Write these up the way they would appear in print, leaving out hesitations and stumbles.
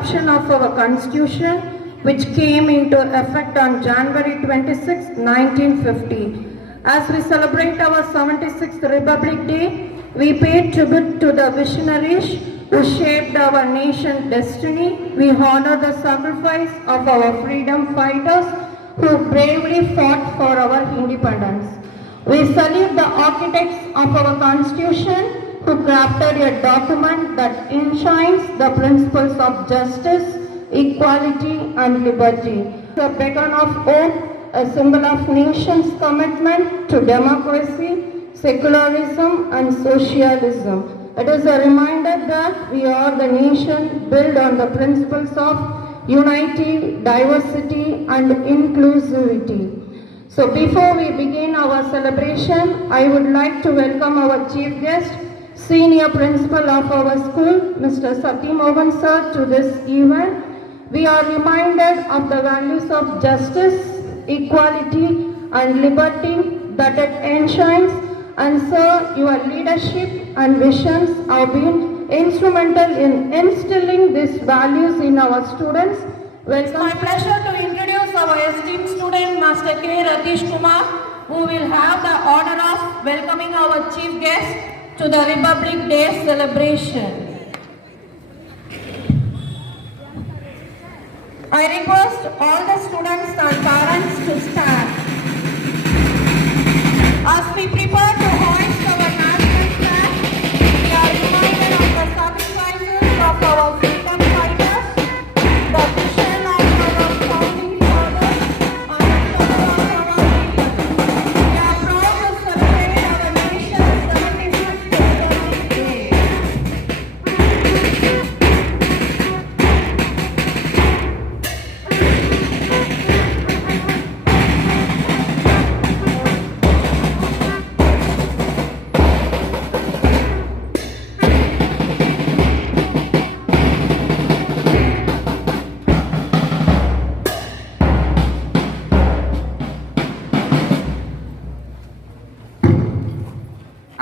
adoption of our constitution, which came into effect on January 26, 1950. As we celebrate our 76th Republic Day, we pay tribute to the visionaries who shaped our nation's destiny. We honor the sacrifice of our freedom fighters who bravely fought for our independence. We salute the architects of our Constitution who crafted a document that enshrines the principles of justice, equality, and liberty. The beacon of hope, a symbol of nation's commitment to democracy, secularism, and socialism. It is a reminder that we are the nation built on the principles of unity, diversity, and inclusivity. So before we begin our celebration, I would like to welcome our chief guest, Senior Principal of our school, Mr. Satyamohan Sir, to this event. We are reminded of the values of justice, equality, and liberty that it enshrines, and sir, your leadership and visions have been instrumental in instilling these values in our students. It's my pleasure to introduce our esteemed student, Master K. Ratish Kumar, who will have the honor of welcoming our chief guest to the Republic Day celebration. I request all the students and parents to stand. As we prepare to hoist our national flag, we are reminded of the sacrifices of our freedom fighters, the vision of our founding fathers, and the struggle of our freedom. We are proud to celebrate our nation's 75th Republic Day.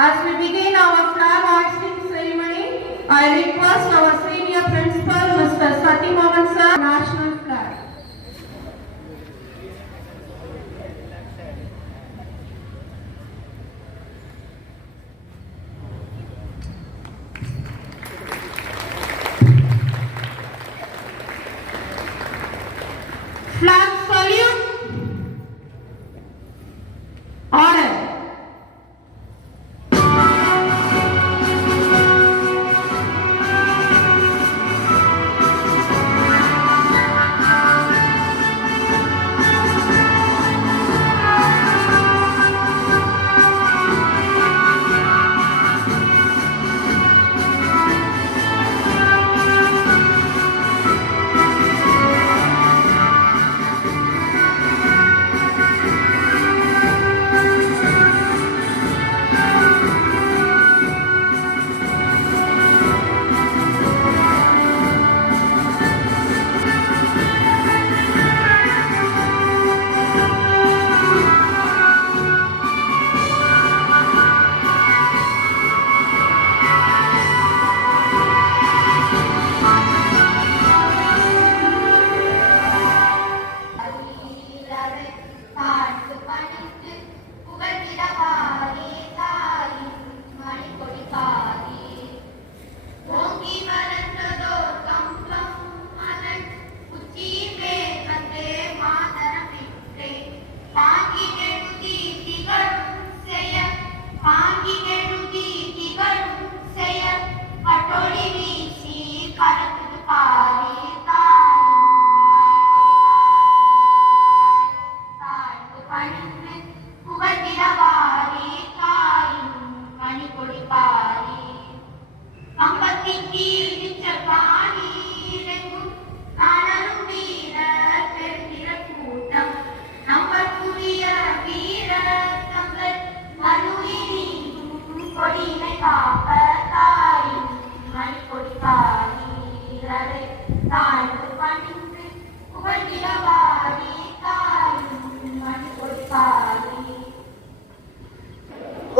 As we begin our flag hoisting ceremony, I request our senior principal, Mr. Satyamohan Sir, national flag. Flag salute. Order.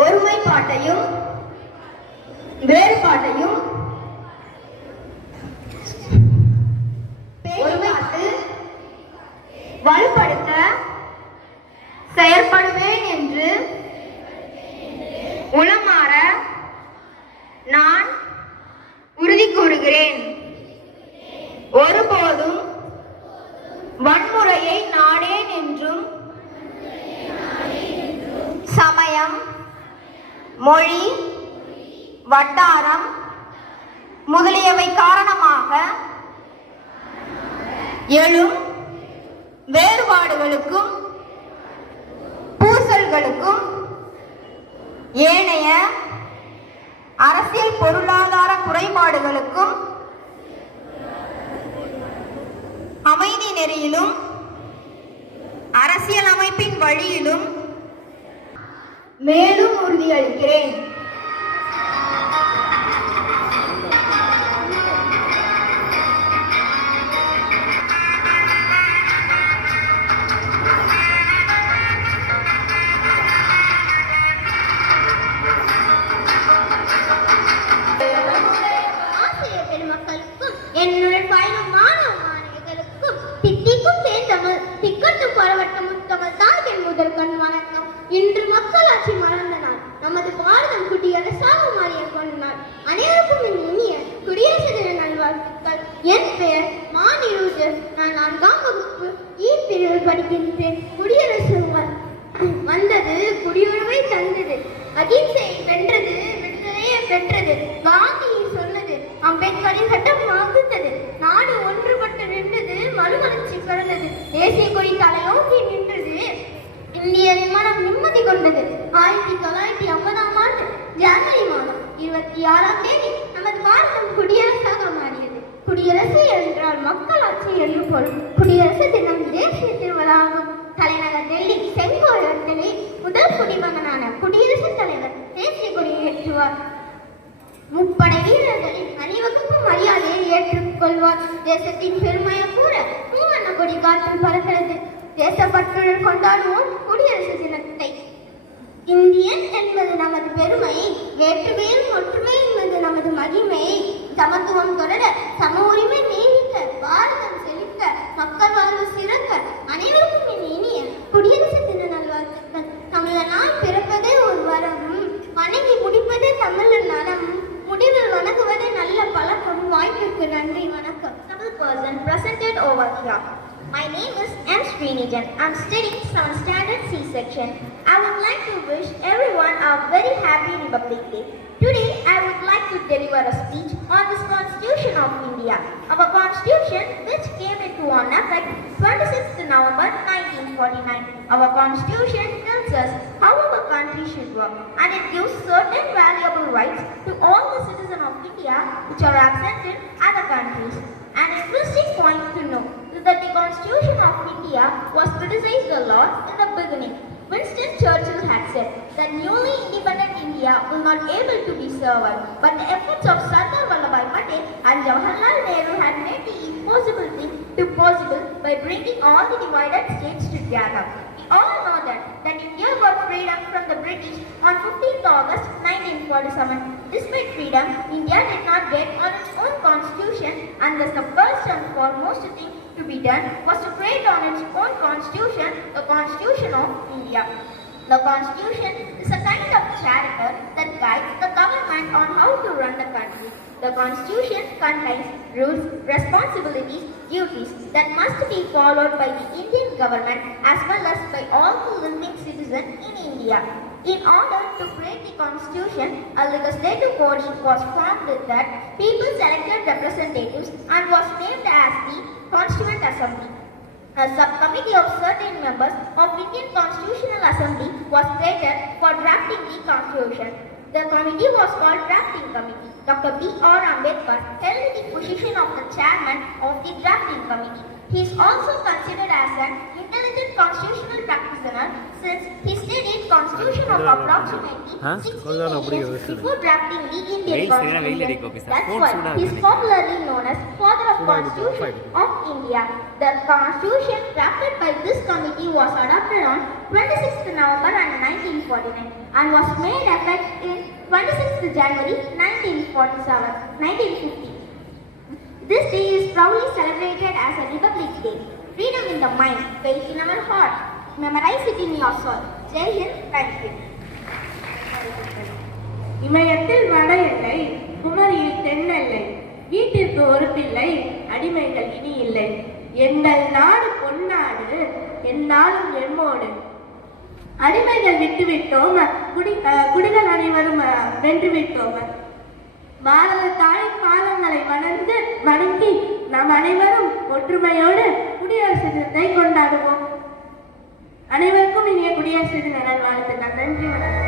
ஒருமைப்பாட்டையும் வேறுபாட்டையும் மொழி, வட்டாரம் முதலியவை காரணமாக எழும் வேறுபாடுகளுக்கும் பூசல்களுக்கும் ஏனைய அரசியல் பொருளாதார குறைபாடுகளுக்கும் அமைதி நெறியிலும் அரசியல் அமைப்பின் வழியிலும் மேலும் உறுதியளிக்கிறேன். என்னுடைய பயிலும் மாணவ மாணவிகளுக்கும் தித்திக்கும் தேர்ந்தமிழ் திக்கட்டும் பரவட்டும் தமிழ் தாயின் முதல் கண் வணக்கம். இன்று மக்களாட்சி மறந்த நாள், நமது பாரதம் குடியரசாக மாறிய கொண்ட நாள். அனைவருக்கும் என் இனிய குடியரசு தின நல்வாழ்த்துக்கள். என் பெயர் மாநிலூஜர். நான் 4ஆம் வகுப்பு பிரிவில் படிக்கின்றேன். குடியரசு வந்தது, குடியுரிமை தந்தது, அகிம்சையை வென்றது, விடுதலையை பெற்றது, காந்தியை சொன்னது, அம்பேத்கரின் சட்டம் வகுத்தது, நாடு ஒன்றுபட்டு நின்றது, மறுமலர்ச்சி பிறந்தது, தேசிய கொடி தலையோக்கி நின்றது, இந்திய விமானம் நிம்மதி கொண்டது. 1950ஆம் ஆண்டு ஜனவரி மாதம் 26ஆம் தேதி நமது பாரதம் குடியரசாக மாறியது. குடியரசு என்றால் மக்களாட்சி என்று பொருள். குடியரசு தினம் தேசிய திருவிழாகும். தலைநகர் டெல்லி செங்கோட்டத்திலே முதல் குடிமகனான குடியரசுத் தலைவர் தேசிய கொடியை ஏற்றுவார். முப்படை வீரர்களின் அணிவகுப்பு மரியாதையை ஏற்றுக்கொள்வார். தேசத்தின் பெருமையை கூற மூவண்ண கொடி காற்றில் பறக்கிறது. தேசப்பற்றுடன் கொண்டாடுவோம் குடியரசு தினத்தை. இந்தியன் என்பது நமது பெருமை, வேற்றுமையில் ஒற்றுமை என்பது நமது மகிமை. சமத்துவம் தொடர, சம உரிமை நீடிக்க, பாரதம் செழிக்க, மக்கள் வாழ்வு சிறக்க, அனைவருக்கும் என் இனிய குடியரசு தின நல்வாழ்த்துக்கள். தமிழனால் பிறப்பதே ஒரு வரம், வணங்கி முடிப்பதே தமிழர் நலம், முடிவில் வணங்குவதே நல்ல பழக்கம். வாய்ப்புக்கு நன்றி, வணக்கம். Honorable person presented over here. My name is M. Srinijan. I am studying 7th standard C section. I would like to wish everyone a very happy Republic Day. Today, I would like to deliver a speech on this Constitution of India. Our Constitution, which came into effect 26th November 1949. Our Constitution tells us how our country should work, and it gives certain valuable rights to all the citizens of India which are absent in other countries. An interesting point to note is that the Constitution of India was criticized a lot in the beginning. Winston Churchill had said that newly independent India was not able to be served, but the efforts of Sardar Vallabhbhai Patel and Jawaharlal Nehru had made the impossible thing to possible by bringing all the divided states together. We all know that India got freedom from the British on 15th August 1947. Despite freedom, India did not get on its own constitution, and thus the first and foremost thing to be done was to create on its own constitution, the Constitution of India. The Constitution is a kind of charter that guides the government on how to run the country. The Constitution contains rules, responsibilities, duties that must be followed by the Indian government as well as by all the living citizens in India. In order to create the Constitution, a legislative body was formed that people selected representatives and was named as the Constituent Assembly. A subcommittee of certain members of Indian Constitutional Assembly was created for drafting the Constitution. The committee was called Drafting Committee. Dr. B.R. Ambedkar held the position of the chairman of the Drafting Committee. He is also considered as an intelligent constitutional practitioner since he studied Constitution of approximately 60 years before drafting the Indian Constitution. That's why he is popularly known as Father of Constitution of India. The Constitution drafted by this committee was adopted on 26th November 1949 and was made effective in 26th January 1950. This day is proudly celebrated as a Republic Day. Freedom in the mind, faith in our heart. Memorize it in your soul. Jai Hind, thank you. இமயத்தில் வட எல்லை, குமரியில் தென்னெல்லை, வீட்டிற்கு ஒரு பிள்ளை, அடிமைகள் இனி இல்லை. எங்கள் நாடு பொன்னாடு, எந்நாளும் எம்மோடு. அடிமைகள் விட்டுவிட்டோம், குடிகள் அனைவரும் வென்றுவிட்டோம். பாரத தாயின் பாதங்களை வணங்கி நாம் அனைவரும் ஒற்றுமையோடு குடியரசு தினத்தை கொண்டாடுவோம். அனைவருக்கும் இனிய குடியரசு தின நல்வாழ்த்துக்கள். நன்றி, வணக்கம்.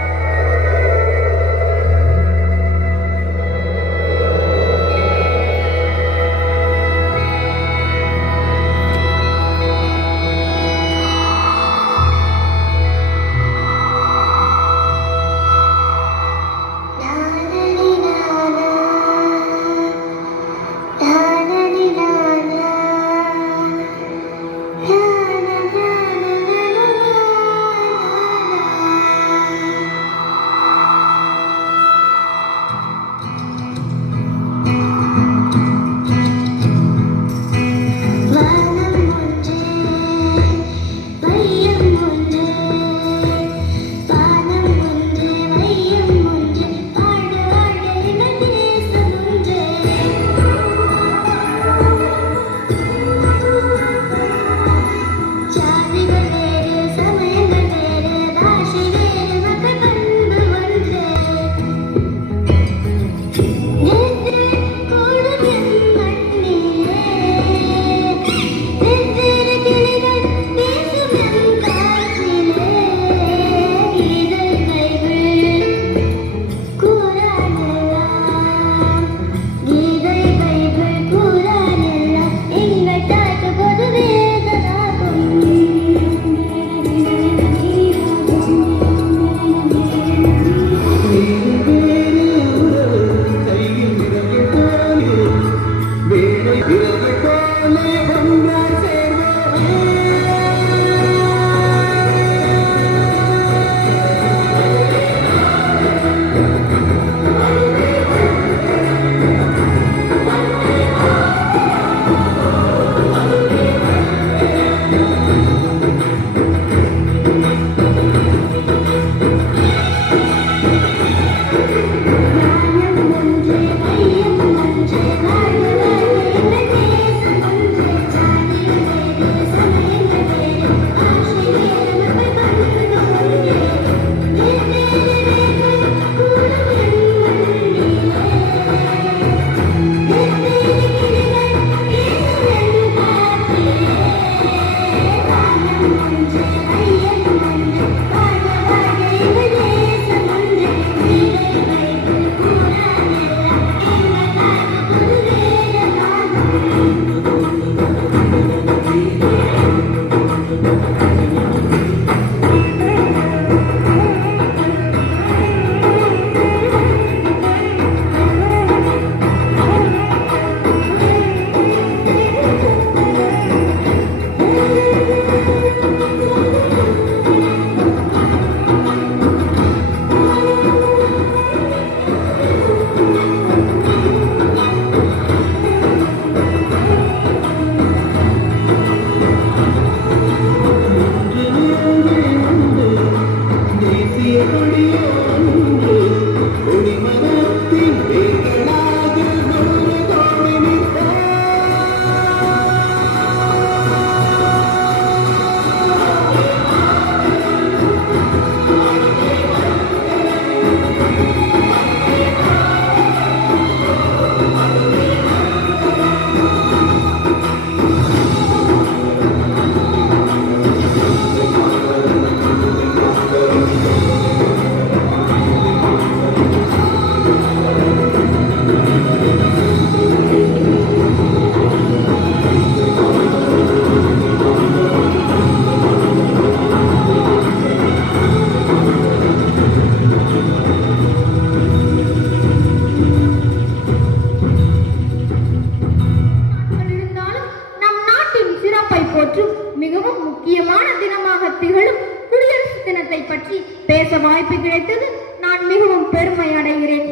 பேச வாய்ப்பு கிடைத்தது நான் மிகவும் பெருமை அடைகிறேன்.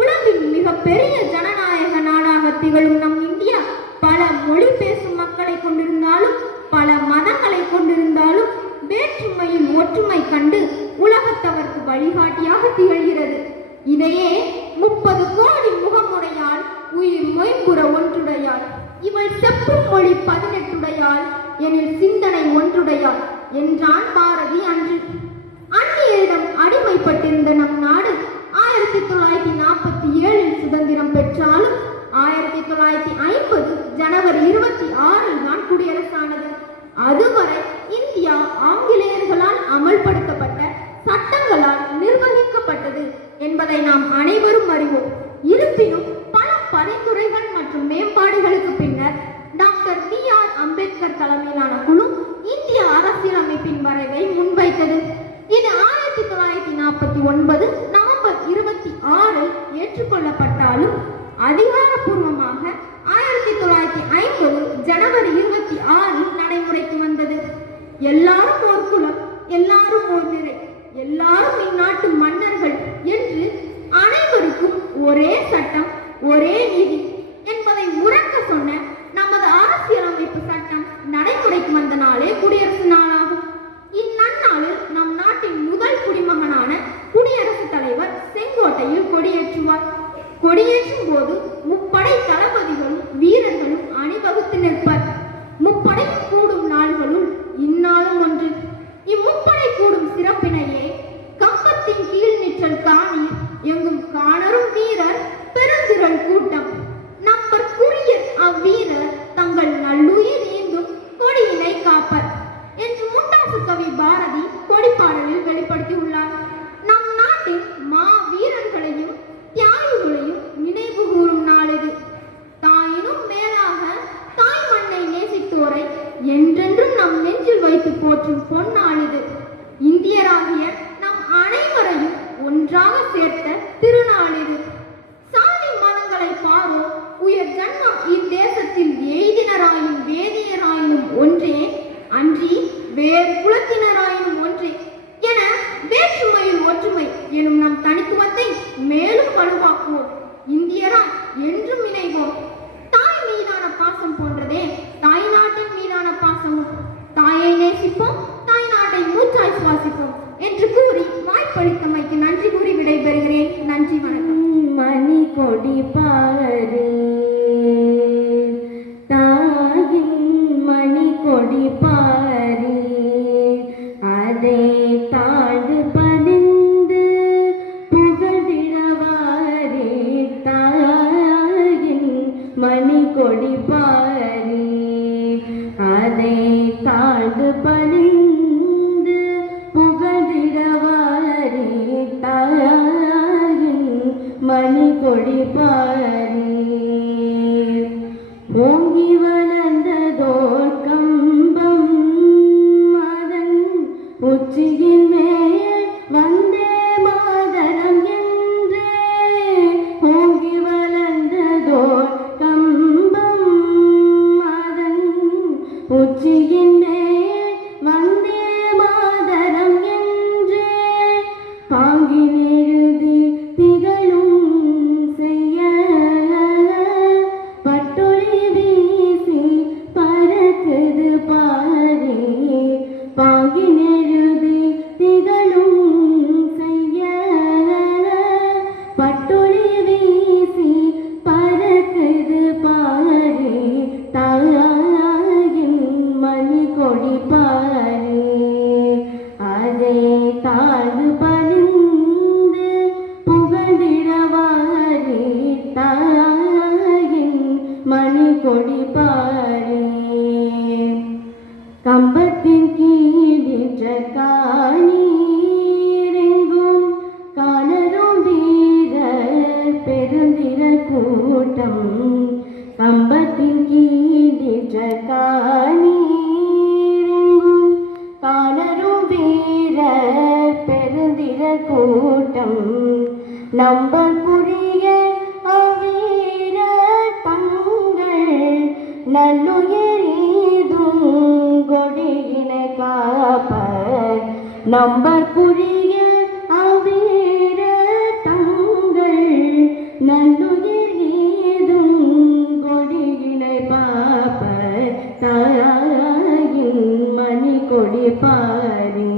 உலகின் மிகப்பெரிய ஜனநாயக நாடாக திகழும் நம் இந்தியா பல மொழி பேசும் மக்களை கொண்டிருந்தாலும் பல மதங்களை கொண்டிருந்தாலும் வேற்றுமையில் ஒற்றுமை கண்டு உலகத்தவர்க்கு வழிகாட்டியாக திகழ்கிறது. இதையே 30 கோடி முகமுடையாள் உயிர் மொயம்புற ஒன்றுடையாள் இவள் செப்பும் மொழி 18 எனில் சிந்தனை ஒன்றுடையாள் என்றான் பாரதி அன்று. அந்நியரிடம் அடிமைப்பட்டிருந்த நம் நாடு 1947 சுதந்திரம் பெற்றாலும் 1950 ஜனவரி 26 தான் குடியரசானது. அதுவரை இந்தியா ஆங்கிலேயர்களால் அமல்படுத்தப்பட்ட சட்டங்களால் நிர்வகிக்கப்பட்டது என்பதை நாம் அனைவரும் அறிவோம். இருப்பினும் பல பரிந்துரைகள் மற்றும் மேம்பாடுகளுக்கு பின்னர் டாக்டர் B.R. அம்பேத்கர் தலைமையிலான குழு இந்திய அரசியலமைப்பின் வரைவை முன்வைத்தது. இது 1949 நவம்பர் 26 ஏற்றுக்கொள்ளப்பட்டாலும் அதிகாரப்பூர்வமாக 1950 ஜனவரி 26 நடைமுறைக்கு வந்தது. எல்லாரும் ஒரு குலம், எல்லாரும் ஒரு நிறை, எல்லாரும் இந்நாட்டு மன்னர்கள் என்று அனைவருக்கும் ஒரே சட்டம், ஒரே நீதி என்பதை உறக்க சொன்ன நமது அரசியலமைப்பு சட்டம் நடைமுறைக்கு வந்த நாளே குடியரசு நாளாகும். இந்நன்னாளில் நம் நாட்டின் முதல் குடிமகனான குடியரசுத் தலைவர் செங்கோட்டையில் கொடியேற்றுவார். கொடியேற்றும் போது முப்படை தளபதிகளும் வீரர்களும் அணிவகுத்து நிற்பர். முப்படை கூடும் நாள்களுள் இந்நாளும் ஒன்று. இம்முப்படை கூடும் சிறப்பினையே கம்பத்தின் கீழ் நிற்றல் காணி எங்கும் காணரும் வீரர் பெருந்திரள் கூட்டம் நம்பற்குரிய அவ்வீரர் தங்கள் நல்லுயிர் நீந்தும் கொடியினை காப்பர் என்று முண்டாசு கவி பாரதி கொடிப்பாடலில் வெளிப்படுத்தியுள்ளார். நம் நாட்டின் மா வீரர்களையும் தியாகிகளையும் நினைவு கூறும் நாள் இது. தாயினும் மேலாக தாய் மண்ணை நேசித்தோரை என்றென்றும் நம் நெஞ்சில் வைத்து போற்றும் பொன்னாள் இது. இந்தியராகிய நம் அனைவரையும் ஒன்றாக சேர்த்த திருநாள் இது. சாதி மதங்களை பாரோ உயர் ஜன்மம் இத்தேசத்தில் எய்தினராயும் வேதியராயினும் ஒன்றே, அன்றி வேறு குலத்தினராயினும் ஒன்றே என வேற்றுமையில் ஒற்றுமை எனும் நம் தனித்துவத்தை மேலும் வலுவாக்குவோம். இந்தியராய் என்றும் இணைவோம். தாய் மீதான பாசம் போன்றதே தாய் நாட்டின் மீதான பாசமும். தாயை நேசிப்போம், தாய் நாட்டை மூச்சாய் சுவாசிப்போம் என்று கூறி வாய்ப்பளித்தமைக்கு நன்றி கூறி விடைபெறுகிறேன். நன்றி, வணக்கம். மணி கொடி பாரு தாயின் மணி கொடி பாரு அதை தாழ்ந்து பணிந்து புகழ்ந்திடவாரே தாயின் மணி கொடி பாரு அதை தாழ்ந்து பணிந்து புகழ்ந்திடவாரே தாயின் மணி கொடி பாரு ஓங்கி வளர்ந்ததோர் கம்பம் அதன் உச்சியின் மேல் வந்தே மாதரம் என்றே ஓங்கி வளர்ந்ததோர் கம்பம் அதன் உச்சியின் மேல் வந்தே மாதரம் என்றே பாங்கில் எழுதி திகழும் செய்ய பட்டொளி வீசி பறக்குது பாரே பாங்கில் எழுதி திகழும் செய்ய பட்டொளி வீசி பறக்குது பாரே தாயின் மணி கொடி பாரே அதை தாழ்ந்து பணிந்து புகழ்ந்திடவாரே தாயின் மணி கொடி பாரே கம்பத்தின் கீழின்ற காணீரெங்கும் காணரும் வீரர் பெருந்திரள் கூட்டம் கம்பத்தின் கீழின்ற காணீரெங்கும் காணரும் வீரர் பெருந்திரள் கூட்டம் நம்பற்குரிய அவ்வீரர் தங்கள் நல்லுயிரீதும் கொடியினை காப்பர் நம்பற்குரிய அவ்வீரர் தங்கள் நல்லுயிரீதும் கொடியினை பாப்பர் தாயின் மணி கொடி பாரே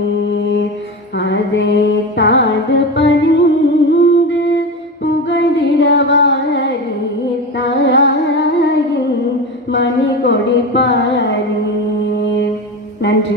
அதை தாழ்ந்து பணிந்து புகழ்ந்திடவாரே தாயின் மணி கொடி பாரே. நன்றி.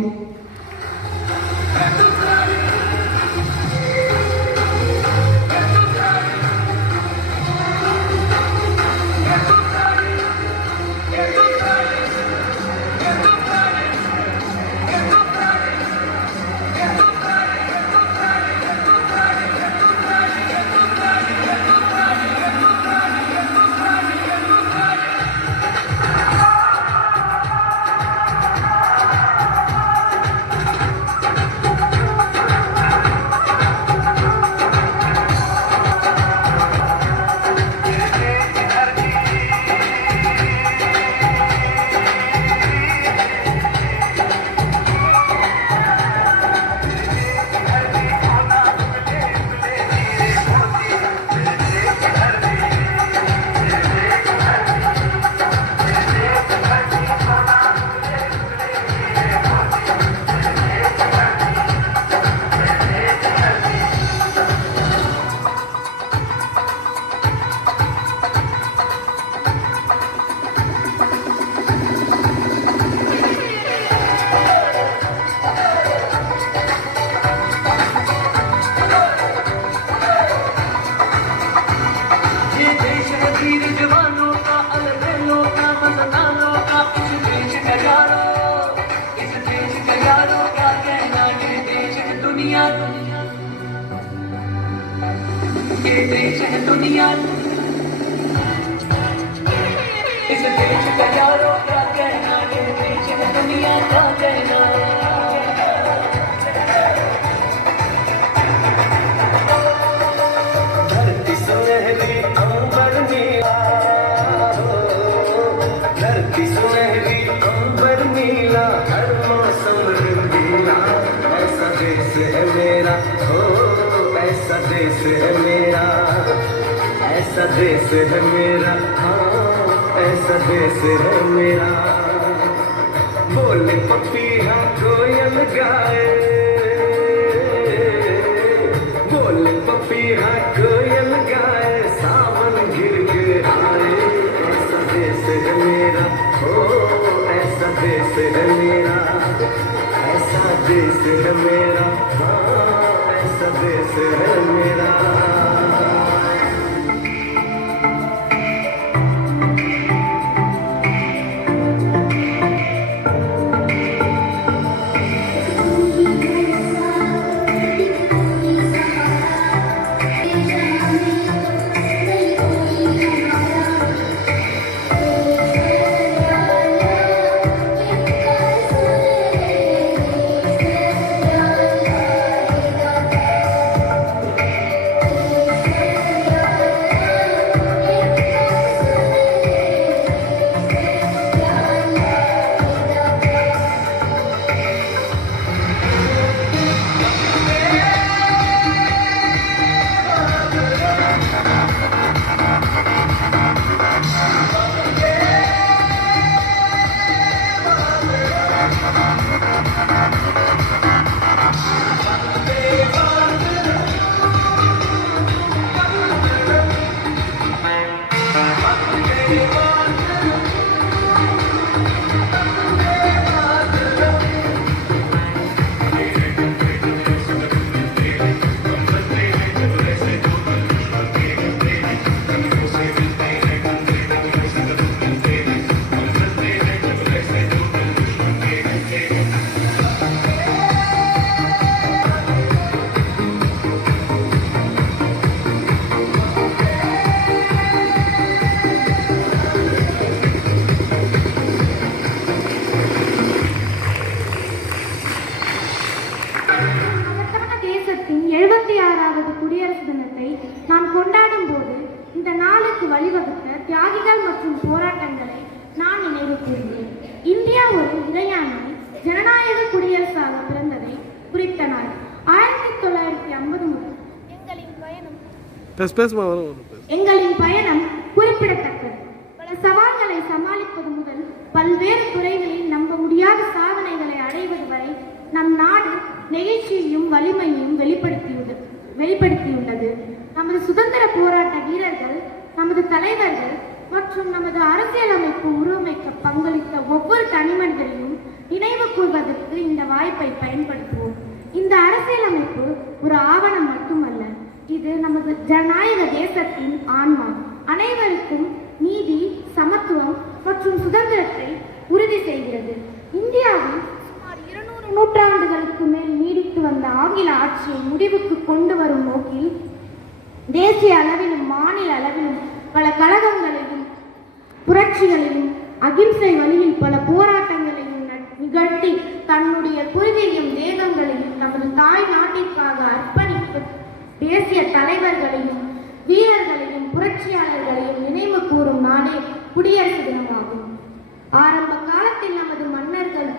ये देश है दुनिया, इस देश का यारों क्या कहना, ये देश है दुनिया का कहना। धरती सुनहरी अंबर नीला, धरती सुनहरी अंबर नीला, हर मौसम रंगीला, ऐसा देश है मेरा, हो ऐसा देश है मेरा, ऐसा देश है मेरा, हाँ ऐसा देश है मेरा। बोले पपीहा कोयल गाए, बोले पपीहा कोयल गाए, सावन गिर गिर आए, ऐसा देश है मेरा, हो ऐसा देश है मेरा, ऐसा देश है मेरा, हाँ ऐसा देश है मेरा। தியாகிகள் மற்றும் போராட்டங்களை நான் நினைவு கூர்ந்தேன். இந்தியா ஒரு இறையாண்மை ஜனநாயக குடியரசாக பிறந்ததை குறித்த நாள் 1950 முதல் எங்களின் பயணம் குறிப்பிடத்தக்கது. பல சவால்களை சமாளிப்பது முதல் பல்வேறு துறைகளில் நம்ப முடியாத சாதனைகளை அடைவது வரை நம் நாடு நெகிழ்ச்சியையும் வலிமையையும் வெளிப்படுத்தியுள்ளது. நமது சுதந்திர போராட்ட வீரர்கள், நமது தலைவர்கள் மற்றும் நமது அரசியலமைப்பு உருவமைக்க பங்களித்த ஒவ்வொரு தனிமனிதரையும் நினைவு கூர்வதற்கு இந்த வாய்ப்பை பயன்படுத்துவோம். இந்த அரசியலமைப்பு ஒரு ஆவணம் மட்டுமல்ல, இது நமது ஜனநாயக தேசத்தின் ஆன்மா. அனைவருக்கும் நீதி, சமத்துவம் மற்றும் சுதந்திரத்தை உறுதி செய்கிறது. இந்தியாவில் சுமார் 200 நூற்றாண்டுகளுக்கு மேல் நீடித்து வந்த ஆங்கில ஆட்சியை முடிவுக்கு கொண்டு வரும் நோக்கில் தேசிய அளவிலும் மாநில அளவிலும் பல கழகங்களையும் புரட்சிகளையும் அகிம்சை வழியில் பல போராட்டங்களையும் நிகழ்த்தி தன்னுடைய குருதியையும் தேகங்களையும் நமது தாய் நாட்டிற்காக அர்ப்பணித்து தேசிய தலைவர்களையும் வீரர்களையும் புரட்சியாளர்களையும் நினைவு கூறும் நாளே குடியரசு தினமாகும். ஆரம்ப காலத்தில் நமது மன்னர்கள்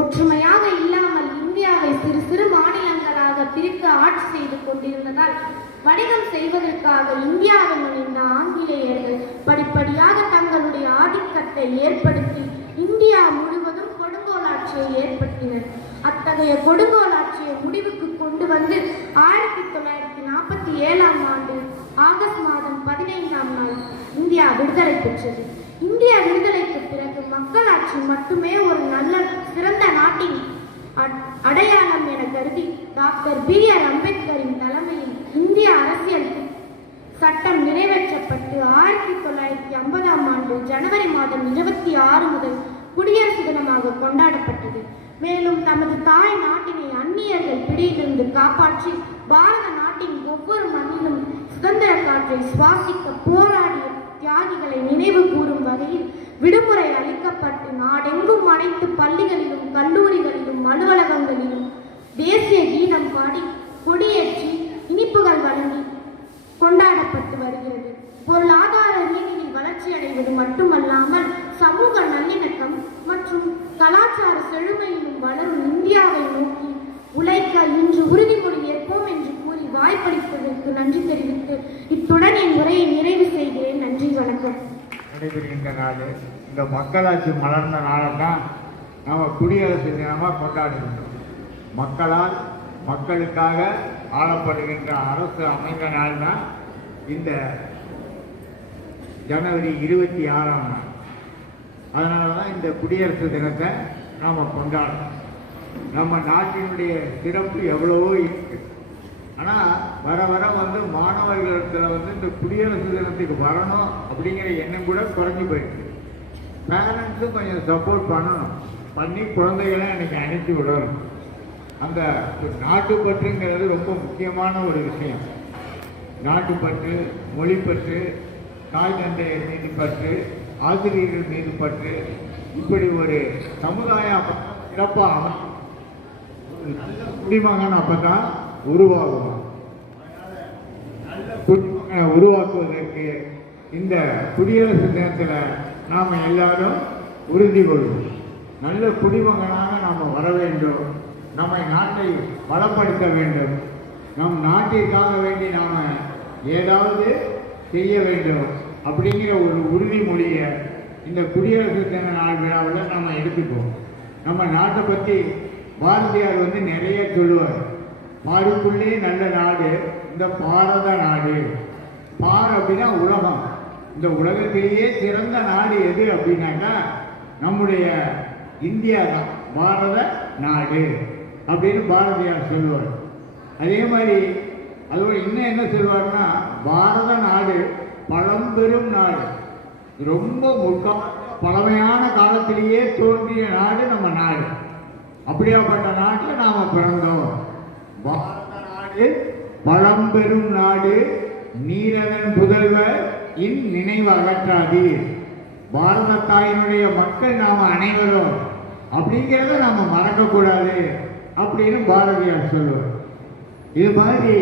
ஒற்றுமையாக இல்லாமல் இந்தியாவை சிறு சிறு மாநிலங்களாக பிரித்து ஆட்சி செய்து கொண்டிருந்ததால் வணிகம் செய்வதற்காக இந்தியாவில் நுழைந்த ஆங்கிலேயர்கள் படிப்படியாக தங்களுடைய ஆதிக்கத்தை ஏற்படுத்தி இந்தியா முழுவதும் கொடுங்கோலாட்சியை ஏற்படுத்தினர். அத்தகைய கொடுங்கோலாட்சியை முடிவுக்கு கொண்டு வந்து 1947ஆம் ஆண்டு ஆகஸ்ட் மாதம் 15ஆம் நாள் இந்தியா விடுதலை பெற்றது. இந்தியா விடுதலைக்கு பிறகு மக்களாட்சி மட்டுமே ஒரு நல்ல சிறந்த நாட்டின் அடையாளம் என கருதி டாக்டர் B.R. அம்பேத்கரின் தலைமையில் இந்திய அரசியல் சட்டம் நிறைவேற்றப்பட்டு 1950ஆம் ஆண்டு ஜனவரி மாதம் 26 முதல் குடியரசு தினமாக கொண்டாடப்பட்டது. மேலும் தமது தாய் நாட்டினை அந்நியர்கள் பிடியிலிருந்து காப்பாற்றி பாரத நாட்டின் நாட்டின் ஒவ்வொரு மண்ணிலும் சுதந்திர காற்றை சுவாசிக்க போராடிய தியாகிகளை நினைவு கூறும் வகையில் விடுமுறை அளிக்கப்பட்டு நாடெங்கும் அனைத்து பள்ளிகளிலும் கல்லூரிகளிலும் அலுவலகங்களிலும் தேசிய கீதம் பாடி கொடியேற்றி இனிப்புகள் வழங்கி கொண்டாடப்பட்டு வருகிறது. பொருளாதார ரீதியில் வளர்ச்சி அடைவது மட்டுமல்லாமல் சமூக நல்லிணக்கம் மற்றும் கலாச்சார செழுமையிலும் வளரும் இந்தியாவை நோக்கி உழைக்க இன்று உறுதிமொழி ஏற்போம் என்று கூறி வாய்ப்பளிப்பதற்கு நன்றி தெரிவித்து இத்துடன் என் உரையை நிறைவு செய்கிறேன். நன்றி, வணக்கம். நடைபெறுகின்ற நாள் இந்த மக்களாட்சி மலர்ந்த நாளை தான் நாம் குடியரசு தினமாக கொண்டாடுகின்றோம். மக்களால் மக்களுக்காக ஆளப்படுகின்ற அரசு அமைந்த நாள் தான் இந்த ஜனவரி 26ஆம் நாள். அதனால தான் இந்த குடியரசு தினத்தை நாம் கொண்டாடுறோம். நம்ம நாட்டினுடைய சிறப்பு எவ்வளவோ இருக்கு. ஆனால் வர வர மாணவர்களிடத்தில் இந்த குடியரசு தினத்துக்கு வரணும் அப்படிங்கிற எண்ணம் கூட குறைஞ்சி போயிடுச்சு. பேரண்ட்ஸும் கொஞ்சம் சப்போர்ட் பண்ணி குழந்தைகளை எனக்கு அனுப்பி விடணும். அந்த நாட்டுப்பற்றுங்கிறது ரொம்ப முக்கியமான ஒரு விஷயம். நாட்டுப்பற்று, மொழிப்பற்று, தாய் தந்தையர் மீது பற்று, ஆசிரியர்கள் மீது பற்று, இப்படி ஒரு சமுதாயம் சிறப்பாக நல்ல குடிமகன் அப்பதான் உருவாகுவான். நல்ல குடிமகனை உருவாக்குவதற்கு இந்த குடியரசு தினத்தில் நாம் எல்லாரும் உறுதி கொள்வோம். நல்ல குடிமகனாக நாம் வர வேண்டும். நம்மை நாட்டை பலப்படுத்த வேண்டும். நம் நாட்டிற்காக வேண்டி நாம் ஏதாவது செய்ய வேண்டும் அப்படிங்கிற ஒரு உறுதிமொழியை இந்த குடியரசு தின நாள் விழாவில் நாம் எடுத்துப்போம். நம்ம நாட்டை பற்றி பாரதியார் நிறைய சொல்லுவார். பாருக்குள்ளே நல்ல நாடு இந்த பாரத நாடு. பார் அப்படின்னா உலகம். இந்த உலகத்திலேயே சிறந்த நாடு எது அப்படின்னாக்கா நம்முடைய இந்தியா தான், பாரத நாடு அப்படின்னு பாரதியார் சொல்லுவார். அதே மாதிரி அதோட இன்னும் என்ன சொல்வார்னா, பாரத நாடு பழம்பெரும் நாடு. ரொம்ப பழமையான காலத்திலேயே தோன்றிய நாடு நம்ம நாடு. அப்படியாப்பட்ட நாட்டில் நாம் பிறந்தோம். பாரத நாடு பழம்பெரும் நாடு, நீரதன் புதல்வர் நினைவு அகற்றாதீர். பாரத தாயினுடைய மக்கள் நாம் அனைவரும் அப்படிங்கிறத நாம் மறக்கக்கூடாது அப்படின்னு பாரதியார் சொல்லுவார். இது மாதிரி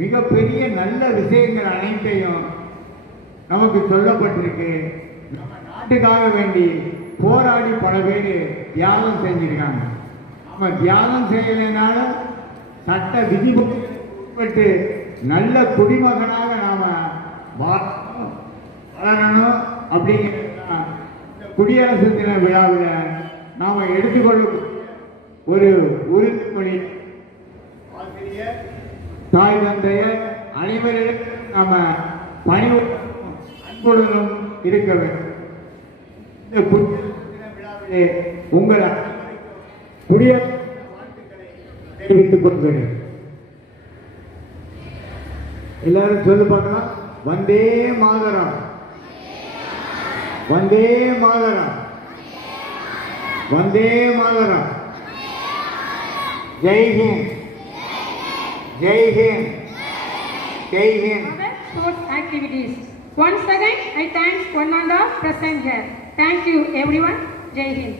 மிகப்பெரிய நல்ல விஷயங்கள் அனைத்தையும் நமக்கு சொல்லப்பட்டிருக்கு. நம்ம நாட்டுக்காக வேண்டி போராடி பல பேர் தியாகம் செஞ்சிருக்காங்க. நம்ம தியாகம் செய்யலைனாலும் சட்ட விதிமுறைகளுக்கு நல்ல குடிமகனாக நாம வளரணும் அப்படிங்கிறது குடியரசு தின விழாவில் நாம எடுத்துக்கொள்ள ஒரு உறுதிமொழி. ஆசிரியர், தாய் தந்தையர் அனைவரிடம் நாம அன்புடனும் இருக்க வேண்டும். இந்த குடியரசு தின விழாவிலே உங்கள் குடியரசு வாழ்த்துக்களை தெரிவித்துக் கொள்கிறேன். எல்லாரும் சொல்லு பார்க்கலாம். Vande Mataram, Vande Mataram, Vande Mataram. Jai Hind, Jai Hind, Jai Hind. Sports activities. Once again, I thank one and all present here. Thank you everyone. Jai Hind.